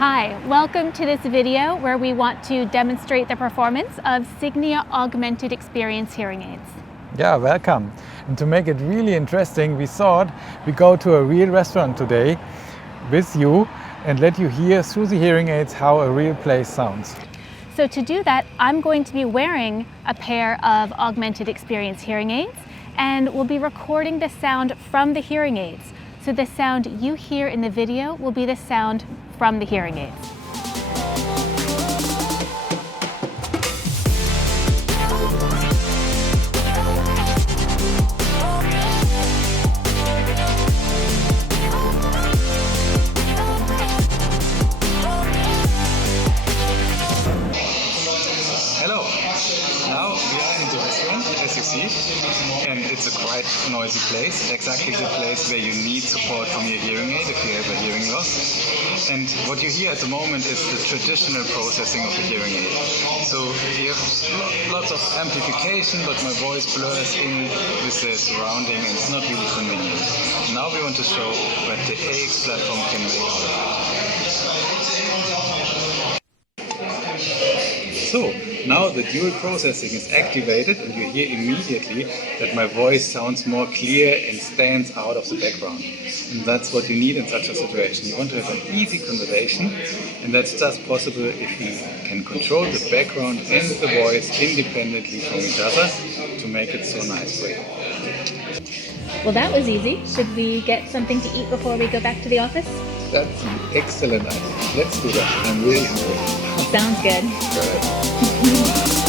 Hi, welcome to this video where we want to demonstrate the performance of Signia Augmented Experience Hearing Aids. Yeah, welcome. And to make it really interesting, we thought we go to a real restaurant today with you and let you hear through the hearing aids how a real place sounds. So to do that, I'm going to be wearing a pair of Augmented Experience hearing aids, and we'll be recording the sound from the hearing aids. So the sound you hear in the video will be the sound from the hearing aids. Hello, now we are in the restaurant, as you see, and it's a quite noisy place, exactly the place where you need support from your hearing aid if you have a hearing loss. And what you hear at the moment is the traditional processing of a hearing aid. So you have lots of amplification, but my voice blurs in with the surrounding and it's not really convenient. Now we want to show what the AX platform can make out of it. So now the dual processing is activated and you hear immediately that my voice sounds more clear and stands out of the background. And that's what you need in such a situation. You want to have an easy conversation, and that's just possible if you can control the background and the voice independently from each other to make it so nice for you. Well, that was easy. Should we get something to eat before we go back to the office? That's an excellent idea. Let's do that. I'm really hungry. Sounds good. Good.